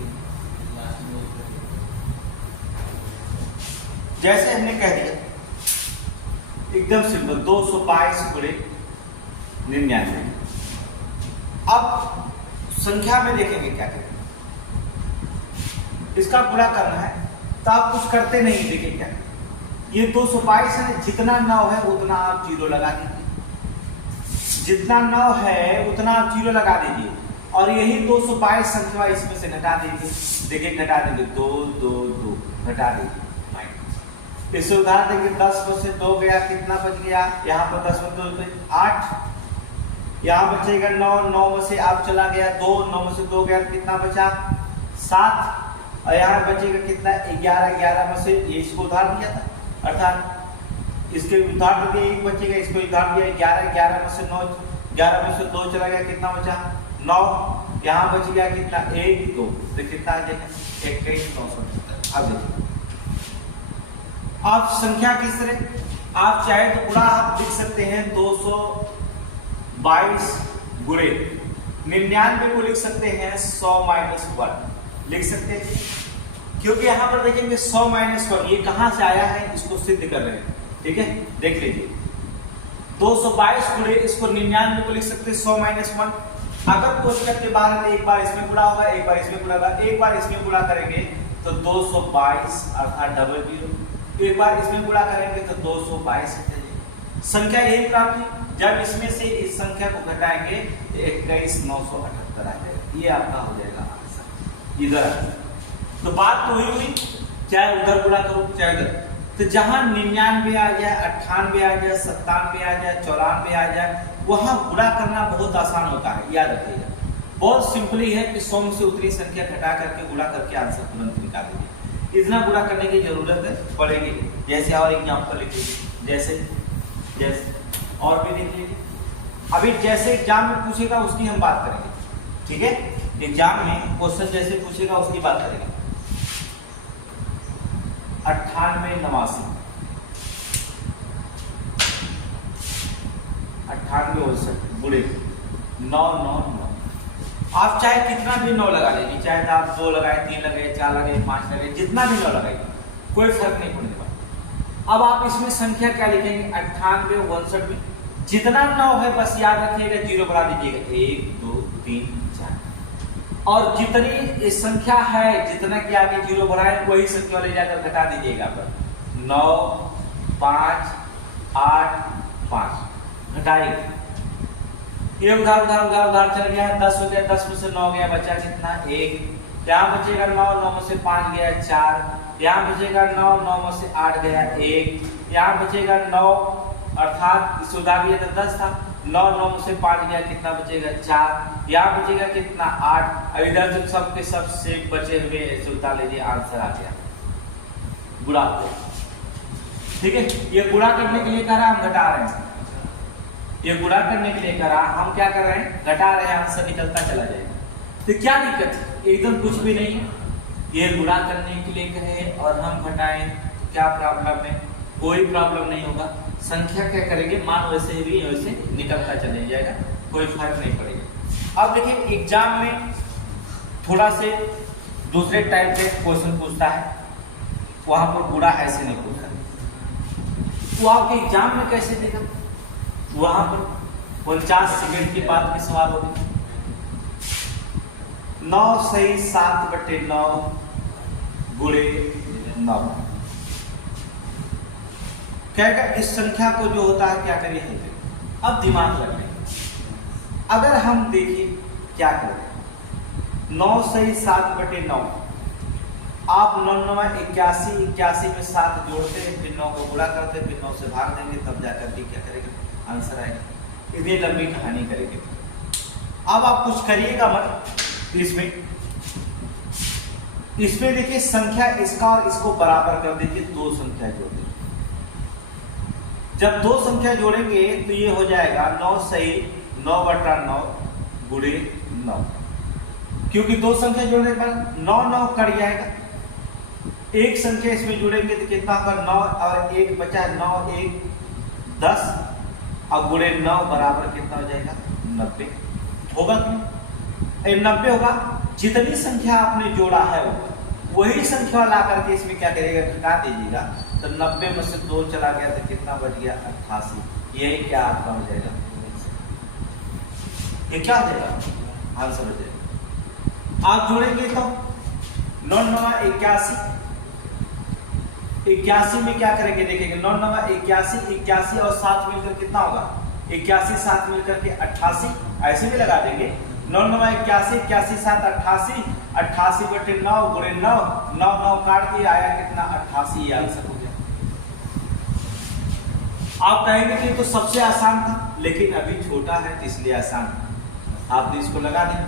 जैसे हमने कह दिया एकदम सिंपल 222 गुणे 99। अब संख्या में देखेंगे क्या करेंगे। इसका गुणा करना है तो आप कुछ करते नहीं। देखिए क्या ये 222 है, जितना 9 है उतना आप 0 लगा दीजिए। जितना 9 है उतना आप 0 लगा दीजिए और यही 222 संख्या इसमें से घटा दीजिए। देखिए घटा देंगे 2 2 2 घटा दीजिए। इससे उदाहरण देंगे 10 में से 2 गया, कितना बच गया? यहाँ पर 10 में 2 8। यहाँ बचेगा 9 9 में से आप चला गया 2, 9 में से 2 गया, कितना बचा? 7। और यहाँ बचेगा कितना? 11 11 में से ये इसको उधार दिया था, अर्थात इसके उधार दिया 1 बचेगा, इसको उधार दिया 11 11 में से 9 11 में से 2 चला गया, कितना बचा? 9। यहाँ बच गया कितना? 1 2। तो कितना आ जाएगा? 21,970। अब देखिए आप संख्या किस तरह आप चाहे तो गुणा आप लिख सकते हैं 222 गुणे 99 को लिख सकते हैं 100 माइनस 1 लिख सकते हैं। क्योंकि यहां पर देखेंगे 100 माइनस 1 ये कहां से आया है इसको सिद्ध कर रहे हैं। ठीक है, देख लीजिए 222 गुणे इसको 99 को लिख सकते हैं 100 माइनस 1। अगर कोष्टक के बाहर एक बार इसमें गुणा होगा, एक बार इसमें गुणा होगा, एक बार इसमें गुणा करेंगे तो 222 अर्थात डबल 0, एक बार इसमें गुणा करेंगे तो 222 संख्या यही प्राप्त हुई। जब इसमें से इस संख्या को घटाएंगे तो 21,978 आ जाएगा। ये आपका हो जाएगा आंसर इधर। तो बात तो हुई चाहे उधर गुणा करो चाहे उधर। तो जहां 99 आ जाए, 98 आ जाए, 97 आ जाए, 94 आ जाए, वहां गुणा करना बहुत आसान होता है। याद रखिएगा बहुत सिंपली है कि 100 से उतनी संख्या घटा करके गुणा करके आंसर तुरंत निकाल दीजिए। इतना गुणा करने की जरूरत पड़ेगी। जैसे और एग्जाम्पल लिख लीजिए, जैसे और भी लिख लीजिए। अभी जैसे एग्जाम में पूछेगा उसकी हम बात करेंगे। ठीक है, एग्जाम में क्वेश्चन जैसे पूछेगा उसकी बात करेंगे। 98 89 98 59 गुणे 9 9 9। आप चाहे कितना भी 9 लगा लीजिए, चाहे आप 2 लगाए, 3 लगाए, 4 लगाए, 5 लगाए, जितना भी 9 लगाइए कोई फर्क नहीं पड़ने वाला। अब आप इसमें संख्या क्या लिखेंगे? 98 59 में जितना 9 है बस याद रखिएगा 0 बढ़ा दीजिएगा 1 2 3 4। और जितनी संख्या है जितना कि आगे 0 बढ़ाए वही संख्या ले जाकर घटा दीजिएगा। 9 5 8 5 घटाइए। ये उधार चल गया, 10 हो गया, 10 में से 9 गया, बचा कितना? 1। यहाँ बचेगा 9 9 में से 5 गया 4। यहाँ बचेगा 9 9 में से 8 गया 1। यहाँ बचेगा 9 अर्थात इस उधार दिया था 10 था, 9 9 में से 5 गया, कितना बचेगा? 4। यहाँ बचेगा कितना? 8। अब इधर से सब के सब से बचे हुए ऐसे उतार लीजिए, आंसर आ गया गुणा। ठीक है, ये गुणा करने के लिए कह रहा हम घटा रहे हैं, ये गुणा करने के लिए करा, हम क्या कर रहे हैं? घटा रहे हैं, आंसर निकलता चला जाएगा। तो क्या दिक्कत है? एकदम कुछ भी नहीं है। ये गुणा करने के लिए कहे और हम घटाएं तो क्या प्रॉब्लम है? कोई प्रॉब्लम नहीं होगा। संख्या क्या करेंगे? मान वैसे भी वैसे निकलता चले जाएगा, कोई फर्क नहीं पड़ेगा। अब देखिए एग्जाम में थोड़ा से दूसरे टाइप के क्वेश्चन पूछता है, वहां पर गुणा ऐसे नहीं पूछता। वो आपके एग्जाम में कैसे देगा? वहां पर 49 सेकंड की बात की सवाल होगी, 9 सही 7/9 गुणे 9। कहेगा इस संख्या को जो होता है क्या करिए हल करिए। अब दिमाग लगाइए, अगर हम देखिए क्या करें, 9 सही 7/9, आप 9 9 81, 81 में 7 जोड़ते हैं, फिर 9 को गुणा करते हैं, फिर 9 से भाग देंगे, तब जाकर के क्या करेंगे आंसर आएगा। इतनी लंबी कहानी करेंगे। अब आप कुछ करिएगा मत इसमें देखिए संख्या इसका और इसको बराबर कर दीजिए, 2 संख्या जोड़ दीजिए। जब 2 संख्या जोड़ेंगे तो ये हो जाएगा 9 सही 9/9 गुणे 9, क्योंकि 2 संख्या जोड़ने पर 9 9 कट जाएगा। एक संख्या इसमें जोड़ेंगे तो कितना होगा 9 और 1 बचा, 9 1 10 और गुणे 9 बराबर कितना हो जाएगा 90 होगा। क्यों 90 होगा? जितनी संख्या आपने जोड़ा है वही संख्या ला करके इसमें क्या करेगा घटा दीजिएगा, तो 90 में से 2 चला गया तो कितना बच गया 88। यही क्या आपका हो जाएगा, ये क्या हो जाएगा आंसर हो जाएगा। आप जोड़ेंगे तो 9 9 81, 81 में क्या करेंगे देखेंगे, 9 9 81, 81 और 7 मिलकर कितना होगा 81, 7 मिलकर के 88, ऐसे भी लगा देंगे। 9 9 81, 81 7 88, 88/9 गुणे 9, 9 9 काट दिए आया कितना 88, ये आंसर हो गया। आप कहेंगे कि तो सबसे आसान था, लेकिन अभी छोटा है तो इसलिए आसान आपने इसको लगा दिया,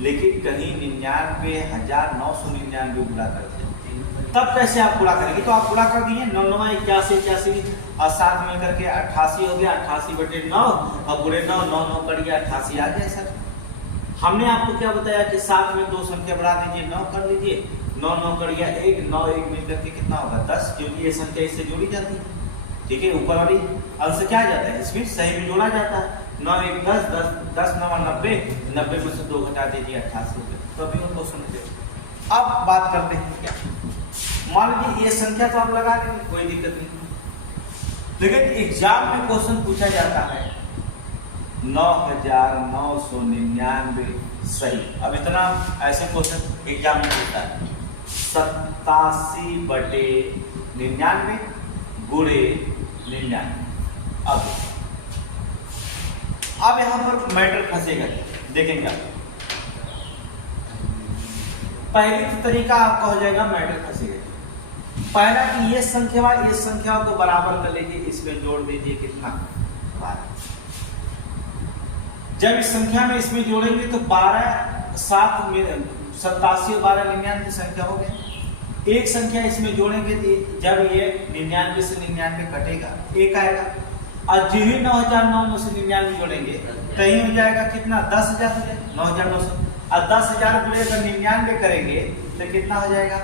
लेकिन कहीं 99,999 गुणा करते हैं, तब कैसे आप गुणा करेंगे? तो आप गुणा कर दिए 9 9 81, 81 और 7 मिलकर के 88 हो गया, 88/9 और गुणे 9, 9 9 कट गया 88 आ गया सर। हमने आपको क्या बताया कि 7 में 2 संख्या बढ़ा दीजिए, 9 कर लीजिए, 9 9 कट गया 1, 9 1 मिलकर के कितना होगा 10, क्योंकि ये संख्या इससे जोड़ी जाती है। ठीक है, ऊपर वाली अंश क्या जाता है इसमें सही में जोड़ा जाता है। 9 1 10 10 10 9 90, 90 में से 2 घटा दीजिए 88 हो गया। तो अभी उनको समझे। अब बात करते हैं क्या, मान लीजिए ये संख्या तो आप लगा देंगे, कोई दिक्कत नहीं, लेकिन एग्जाम में क्वेश्चन पूछा जाता है 9,999 सही। अब इतना ऐसे क्वेश्चन एग्जाम में होता है 87/99 गुणे 99। अब यहां पर मैटर फंसेगा, देखेंगे आप। पहली तरीका आपका हो जाएगा मैटर फंसेगा। पहला कि ये संख्या को बराबर कर लीजिए, इसमें जोड़ दीजिए कितना 12। जब इस संख्या में इसमें जोड़ेंगे तो 12 7 में 87 और 12 99 संख्या हो गई। एक संख्या इसमें जोड़ेंगे तो जब ये 99 से 99 कटेगा 1 आएगा, और जो ही 9,009 में से 99 जोड़ेंगे तो ही हो जाएगा कितना 10,000 हो जाएगा 9,900, और 10,000 गुणे अगर 99 करेंगे तो कितना हो जाएगा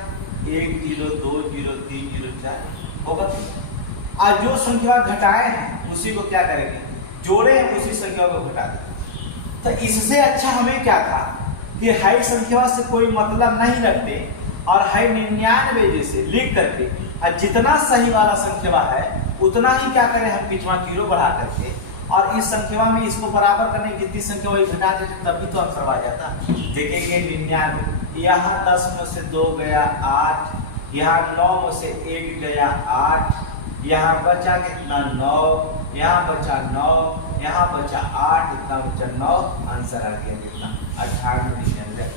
1 0 2 0 3 0 4 होगा। और जो संख्या घटाए हैं उसी को क्या करेंगे, जोड़े हैं उसी संख्या को घटा देंगे। तो इससे अच्छा हमें क्या था कि हाई संख्या से कोई मतलब नहीं रखते और हाई 99 जैसे लिख करके, और जितना सही वाला संख्या है उतना ही क्या करें हम पिछवा 0 बढ़ा करके, और इस संख्या में इसको बराबर करने की जितनी संख्या वही घटा देते, तभी तो आंसर आ जाता। देखेंगे 99, यहाँ 10 में से 2 गया 8, यहाँ 9 में से 1 गया 8, यहाँ बचा कितना 9, यहाँ बचा 9, यहाँ बचा 8, इतना बचा 9, आंसर आ गया कितना 98।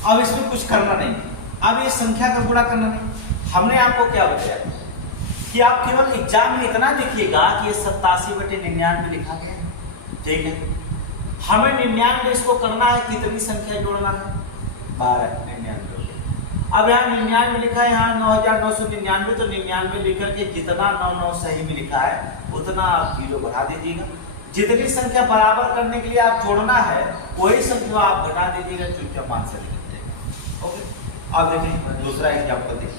अब इसमें कुछ करना नहीं, अब ये संख्या का गुणा करना नहीं। हमने आपको क्या बताया कि आप केवल एग्जाम में इतना लिखिएगा कि ये 87/99 लिखा गया है, ठीक है। हमें 99 इसको करना है, कितनी संख्या जोड़ना है 12 99। अब यहाँ 99 लिखा है, यहाँ 9,999, तो 99 लिख करके जितना 99 सही में लिखा है उतना आप 0 बढ़ा दीजिएगा। जितनी संख्या बराबर करने के लिए आप जोड़ना है वही संख्या आप घटा दीजिएगा, चुपचाप आंसर लिख देगा। ओके, अब देखिए दूसरा एग्जाम्पल देखिए,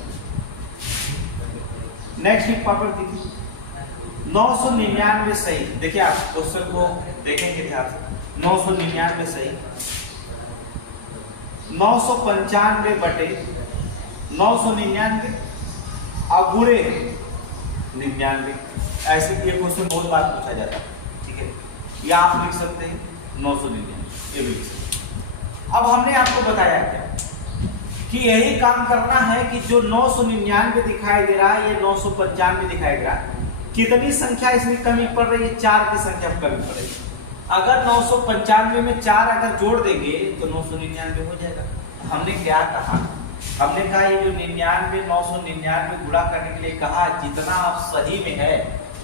नेक्स्ट इंपॉर्टेंट देखिए 999 सही। देखिए आप क्वेश्चन को देखेंगे ध्यान से, 999 सही 995/999 और गुणे 99। ऐसे ये क्वेश्चन बहुत बार पूछा जाता है, ठीक है। या आप लिख सकते हैं 999, ये भी लिख सकते हैं। अब हमने आपको बताया क्या कि यही काम करना है कि जो 999 दिखाई दे रहा है, ये 995 दिखाई दे रहा है, कितनी संख्या इसमें कमी पड़ रही है? 4 की संख्या कमी पड़ रही है। अगर 995 में 4 अगर जोड़ देंगे तो 999 हो जाएगा। हमने क्या कहा? हमने कहा ये जो 99 999 गुणा करने के लिए कहा, जितना आप सही में है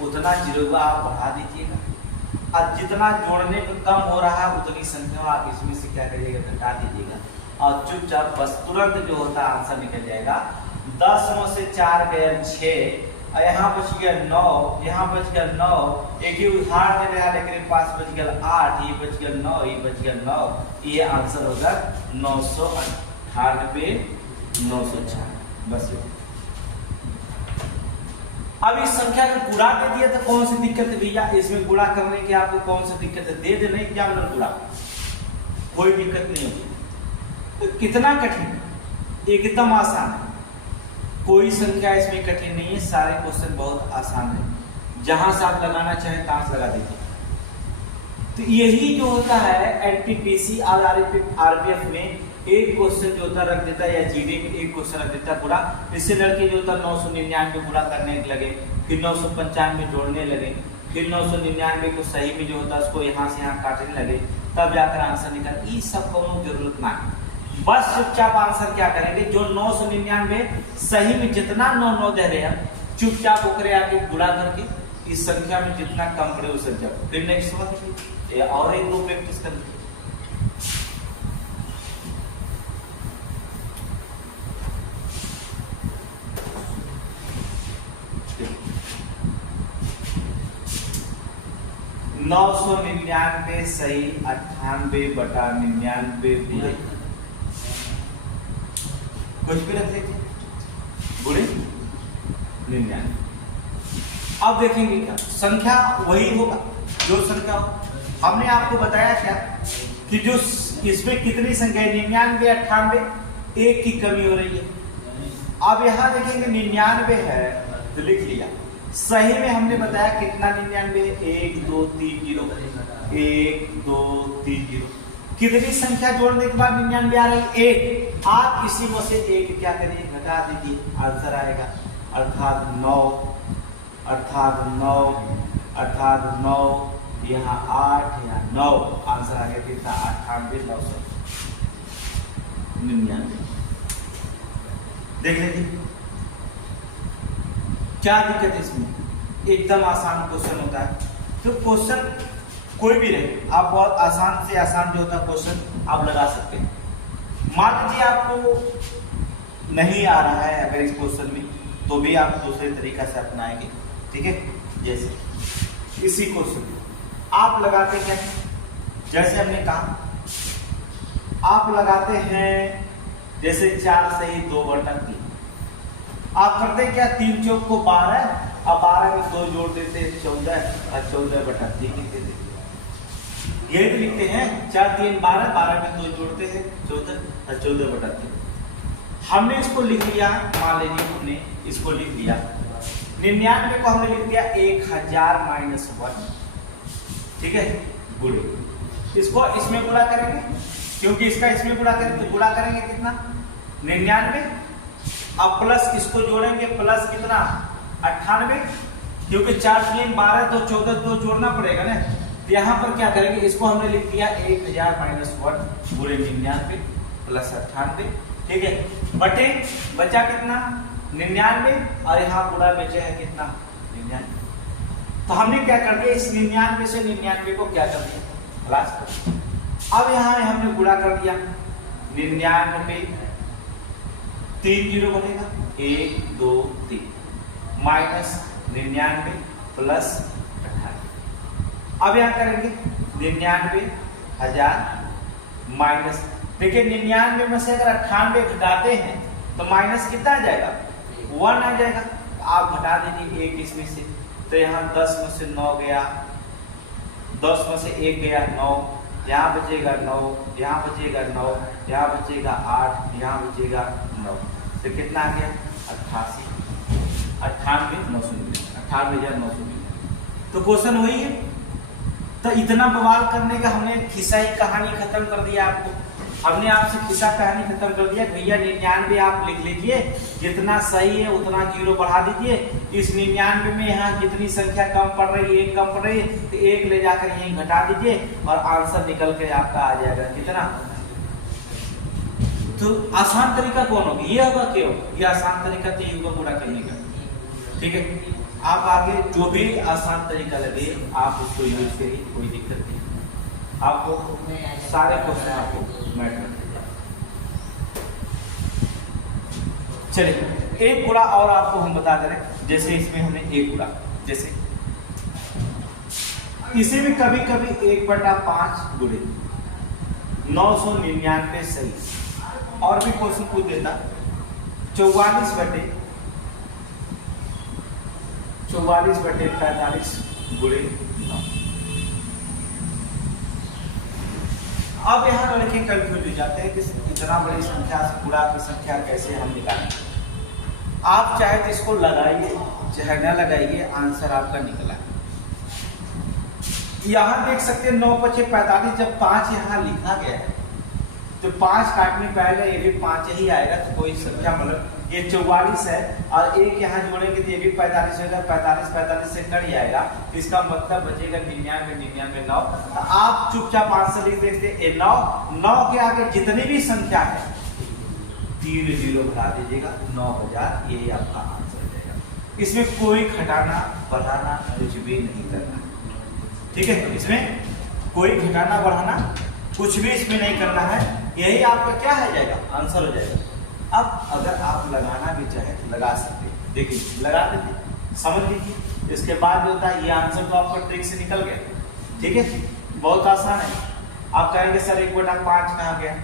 उतना जीरो आप बढ़ा दीजिएगा, और जितना जोड़ने पर कम हो रहा है उतनी संख्या आप इसमें से क्या करिएगा? घटा दीजिएगा, और चुपचाप बस तुरंत जो होता है आंसर निकल जाएगा। 10 में से 4 गया 6, यहाँ बच गया 9, यहाँ बच गया 9, एक ही उधार दे रहा लेकिन पास बच गया 8, ये बच गया 9, ये बच गया 9, ये आंसर होगा 998 904। बस अब इस संख्या को गुणा दे दिया तो कौन सी दिक्कत है भैया? इसमें गुणा करने की आपको कौन सी दिक्कत है? दे देने एग्जामिनर गुणा, कोई दिक्कत नहीं होगी। तो कितना कठिन? एकदम आसान है, कोई संख्या इसमें कठिन नहीं है, सारे क्वेश्चन बहुत आसान है। जहां से आप लगाना चाहें तहां से लगा दीजिए। तो यही जो होता है एनटीपीसी और आरपीएफ में एक क्वेश्चन जो होता रख देता है, या जीडी में एक क्वेश्चन रख देता है गुणा। इससे लड़के जो होता 999 गुणा करने लगे, फिर 995 जोड़ने लगे, फिर 999 को सही में जो होता है उसको यहाँ से यहाँ काटने लगे, तब जाकर आंसर निकल। ये सब को जरूरत ना है, बस चुपचाप आंसर क्या करेंगे? जो 999 सही में जितना 9 दे रहे हैं, चुपचाप ओकरे आके गुणा करके इस संख्या में जितना कम पड़े उस संख्या। फिर नेक्स्ट बात और एक दो प्रैक्टिस कर लीजिए। 999 सही 98/99 कुछ भी रख लीजिए गुणे 99। अब देखेंगे क्या संख्या वही होगा जो संख्या हमने आपको बताया क्या कि जो इसमें कितनी संख्या है 99 98 एक की कमी हो रही है। अब यहां देखेंगे 99 है तो लिख लिया, सही में हमने बताया कितना 99 1 2 3 0 1 2 3 0। कितनी संख्या जोड़ने के बाद 99 आ रही? 1। आप इसी में से एक क्या करिए? घटा दीजिए, आंसर आएगा अर्थात 9 यहाँ 8 यहाँ 9, आंसर आ गया कितना? 98,999। देख लीजिए क्या दिक्कत है इसमें? एकदम आसान क्वेश्चन होता है। तो क्वेश्चन कोई भी रहे, आप बहुत आसान से आसान जो होता है क्वेश्चन आप लगा सकते हैं। मान लीजिए आपको नहीं आ रहा है अगर इस क्वेश्चन में, तो भी आप दूसरे तरीका से अपनाएंगे, ठीक है। जैसे इसी क्वेश्चन आप लगाते हैं, जैसे हमने कहा आप लगाते हैं जैसे 4 सही 2/3। आप करते क्या? 3 चौक को 12 और 12 में 2 जोड़ देते हैं 14 और 14/3 लिखते थे। यही तो लिखते हैं 4 3 12, 12 में 2 जोड़ते हैं 14 और 14/3। हमने इसको लिख लिया, मान लीजिए हमने इसको लिख लिया 99 को हमने लिख दिया 1000 - 1, ठीक है। गुणे इसको इसमें गुणा करेंगे, क्योंकि इसका इसमें गुणा करेंगे तो गुणा करेंगे कितना? 99। अब प्लस इसको जोड़ेंगे, प्लस कितना? 98, क्योंकि 4 3 12 तो 14 2 जोड़ना पड़ेगा ना। तो यहाँ पर क्या करेंगे? इसको हमने लिख दिया 1000 - 1 गुणे 99 प्लस 98, ठीक है। बटे बचा कितना? 99, और यहाँ गुणा बचे है कितना? 99। तो हमने क्या कर दिया? इस 99 से 99 को क्या कर दिया? क्लास कर दिया। अब यहाँ हमने गुणा कर दिया 99 3 0 बनेगा 1 2 3 माइनस 99 प्लस 98। अब यहाँ करेंगे 99,000 माइनस, देखिए 99 में से अगर 98 घटाते हैं तो माइनस कितना आ जाएगा? 1 आ जाएगा। आप घटा दीजिए 1 इसमें से, तो यहाँ 10 में से 9 गया, 10 में से 1 गया 9, यहाँ बचेगा 9, यहाँ बचेगा 9, यहाँ बचेगा 8, यहाँ बचेगा 9, तो कितना आ गया? 88 98,999। 98,999। तो क्वेश्चन वही है। तो इतना बवाल करने का हमने खिस्सा ही कहानी खत्म कर दिया आपको। हमने आपसे खिस्सा कहानी खत्म कर दिया। भैया 99 आप लिख लीजिए, जितना सही है उतना 0 बढ़ा दीजिए। इस 99 में यहाँ जितनी संख्या कम पड़ रही है, 1 कम पड़ रही है, तो 1 ले जाकर यहीं घटा दीजिए और आंसर निकल के आपका आ जाएगा कितना। तो आसान तरीका कौन होगा? ये होगा क्यों? ये आसान तरीका तो ये होगा पूरा करने का। ठीक है, आप आगे जो भी आसान तरीका लगे आप उसको यूज करिए, कोई दिक्कत नहीं। आपको सारे क्वेश्चन आपको मैट करते जाए। चलिए एक गुणा और आपको हम बता दे रहे हैं। जैसे इसमें हमने एक गुणा, जैसे इसे भी कभी कभी 1/5 गुणे 999 सही। और भी क्वेश्चन पूछ देता 44/45 गुणे 9। अब यहाँ लड़के कंफ्यूज हो जाते हैं कि इतना बड़ी संख्या से गुणा की संख्या कैसे हम निकालें। आप चाहे तो इसको लगाइए चाहे न लगाइए, आंसर आपका निकला। यहाँ देख सकते हैं 9×5 = 45। जब 5 यहाँ लिखा गया है तो 5 काटने पे आएगा, ये भी 5 ही आएगा। तो कोई संख्या मतलब ये 44 है और 1 यहाँ जोड़ेंगे तो ये भी 45 होगा। 45 से कट जाएगा, इसका मतलब बचेगा 99 9। तो आप चुपचाप आंसर लिख देते 9 के आगे जितनी भी संख्या है 3 0 भरा दीजिएगा, 9000 ये आपका आंसर हो जाएगा। इसमें कोई घटाना बढ़ाना कुछ भी नहीं करना, ठीक है। इसमें कोई घटाना बढ़ाना कुछ भी इसमें नहीं करना है। यही आपका क्या है जाएगा, आंसर हो जाएगा। अब अगर आप लगाना भी चाहे तो लगा सकते हैं। देखिए लगा दीजिए, समझ लीजिए। इसके बाद जो होता है ये आंसर तो आपका ट्रिक से निकल गया, ठीक है। बहुत आसान है। आप कहेंगे सर 1/5 कहाँ गया,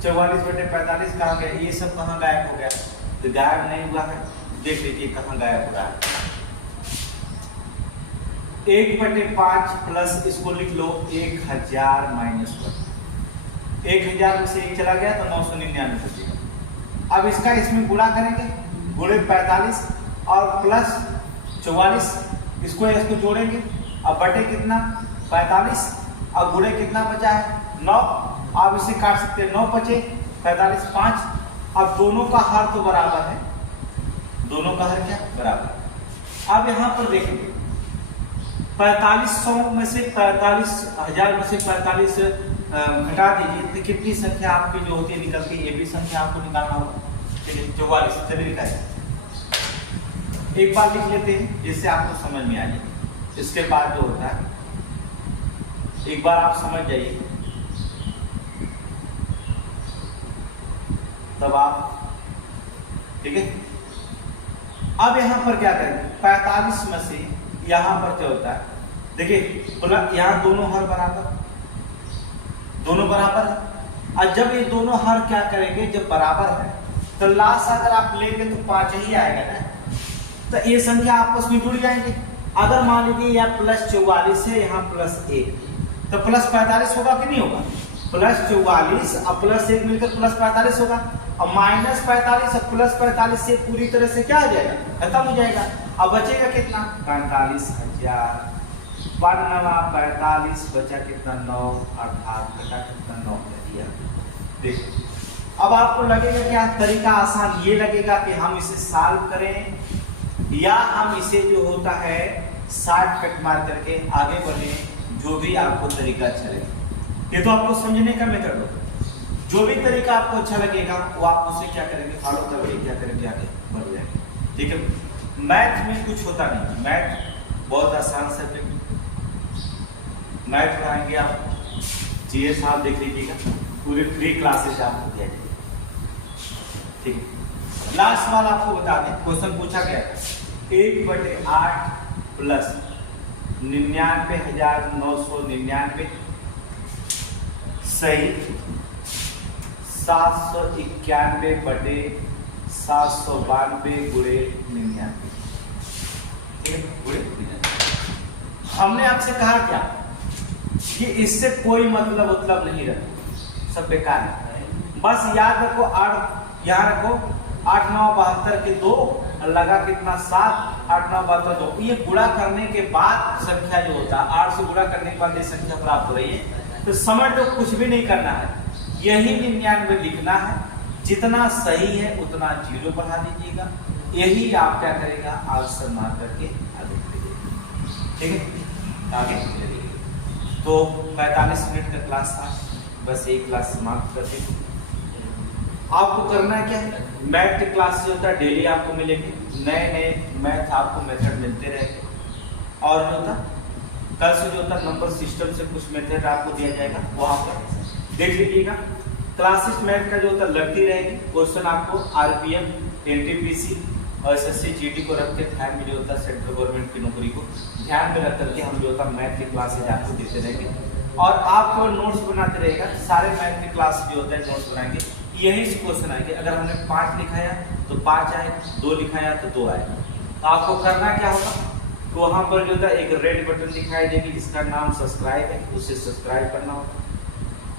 44/45 कहाँ गया, ये सब कहाँ गायब हो गया? तो गायब नहीं हुआ है, देख लीजिए कहाँ गायब हो रहा है। 1/5 प्लस इसको लिख लो 1000 -1। 1000 में से 1 चला गया तो 999 बचेगा। अब इसका इसमें गुणा करेंगे, गुणे 45 और प्लस 44, इसको जोड़ेंगे। अब बटे कितना 45 और गुणे कितना बचा है 9। आप इसे काट सकते हैं, 9 बचे 45 5। अब दोनों का हर तो बराबर है, दोनों का हर क्या बराबर। अब यहाँ पर देखेंगे 4500 में से 45,000 में से 45 घटा दीजिए तो कितनी संख्या आपकी जो होती है निकलती है। ये भी संख्या आपको निकालना होगा, चलिए 44 तरीका है। एक बार लिख लेते हैं जिससे आपको समझ में आ जाए। इसके बाद जो होता है एक बार आप समझ जाइए, तब आप, ठीक है। अब यहाँ पर क्या करेंगे, 45 में से यहाँ पर क्या होता है, देखिए यहाँ दोनों हर बराबर, दोनों बराबर है। और जब ये दोनों हर क्या करेंगे, जब बराबर है तो लास्ट अगर आप लेंगे तो 5 ही आएगा ना। तो ये संख्या आपस में जुड़ जाएंगे। अगर मान लीजिए यहाँ +44 है, यहाँ +1, तो +45 होगा कि नहीं होगा? +44 और +1 मिलकर +45 होगा। और -45 और +45 से पूरी तरह से क्या हो जाएगा, खत्म हो जाएगा। अब बचेगा कितना 45,000। 45 बचा कितना 9, अर्थात बचा कितना 9 कर दिया। देखो अब आपको लगेगा क्या तरीका आसान, ये लगेगा कि हम इसे सॉल्व करें या हम इसे जो होता है शॉर्टकट मार करके आगे बढ़े, जो भी आपको तरीका अच्छा लगे। ये तो आपको समझने का मेथड होगा। जो भी तरीका आपको अच्छा लगेगा वो आप उसे क्या करेंगे, फॉलो करेंगे, क्या करेंगे, आगे बढ़ जाएंगे, ठीक है। मैथ में कुछ होता नहीं, मैथ बहुत आसान सब्जेक्ट। मैथ पढ़ाएंगे आप, जीए साहब देख लीजिएगा, पूरे फ्री क्लासेस आपको दिया जाएगा, ठीक है। लास्ट सवाल आपको बता दें, क्वेश्चन पूछा गया 1/8 प्लस 99,999 सही 791/792 गुणे 99, ठीक है, गुणे 99। हमने आपसे कहा क्या कि इससे कोई मतलब नहीं रखो, सब बेकार है। बस याद रखो, याद रखो 8 9 72 के 2 लगा कितना 7, 8 9 72 2। ये गुणा करने के बाद संख्या जो होता है 8 से गुणा करने के बाद ये संख्या प्राप्त हो रही है। तो समझ लो कुछ भी नहीं करना है, यही 99 लिखना है, जितना सही है उतना 0 बढ़ा दीजिएगा, यही आप क्या करेगा आंसर मार करके आगे बढ़िएगा। ठीक है, आगे चलिए। तो 45 मिनट का क्लास था, बस एक क्लास समाप्त करते हैं। आपको करना क्या है, मैथ के क्लास जो होता है डेली आपको मिलेंगे, नए नए मैथ आपको मेथड मिलते रहेंगे। और जो होता कल से जो होता नंबर सिस्टम से कुछ मेथड आपको दिया जाएगा, वहां पर देख लीजिएगा। क्लासेस मैथ का जो होता लगती रहेगी, क्वेश्चन आपको आरपीएम, एनटीपीसी और एसएससी जीडी को रख के ध्यान में जो होता है सेंट्रल गवर्नमेंट की नौकरी को ध्यान में रख करके हम जो होता मैथ की क्लासेज आपको देते रहेंगे। और आप केवल नोट्स बनाते रहेगा, सारे मैथ की क्लास जो होता है नोट्स बनाएंगे, यही से क्वेश्चन आएंगे। अगर हमने 5 लिखाया तो 5 आए, 2 लिखाया तो 2 आए। तो आपको करना क्या होगा, तो वहां पर जो होता है एक रेड बटन दिखाई देगी जिसका नाम सब्सक्राइब है, उसे सब्सक्राइब करना होगा।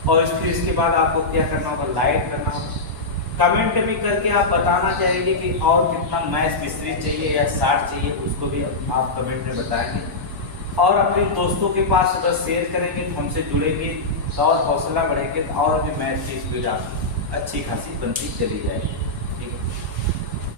और फिर इसके बाद आपको क्या करना होगा, लाइक करना होगा। कमेंट भी करके आप बताना चाहेंगे कि और कितना मैथ विस्तृत चाहिए या शार्ट चाहिए, उसको भी आप कमेंट में बताएंगे। और अपने दोस्तों के पास अगर शेयर करेंगे तो हमसे जुड़ेंगे तो और हौसला बढ़ेंगे, तो और भी मैथ की स्पीड आप अच्छी खासी बनती चली जाएगी।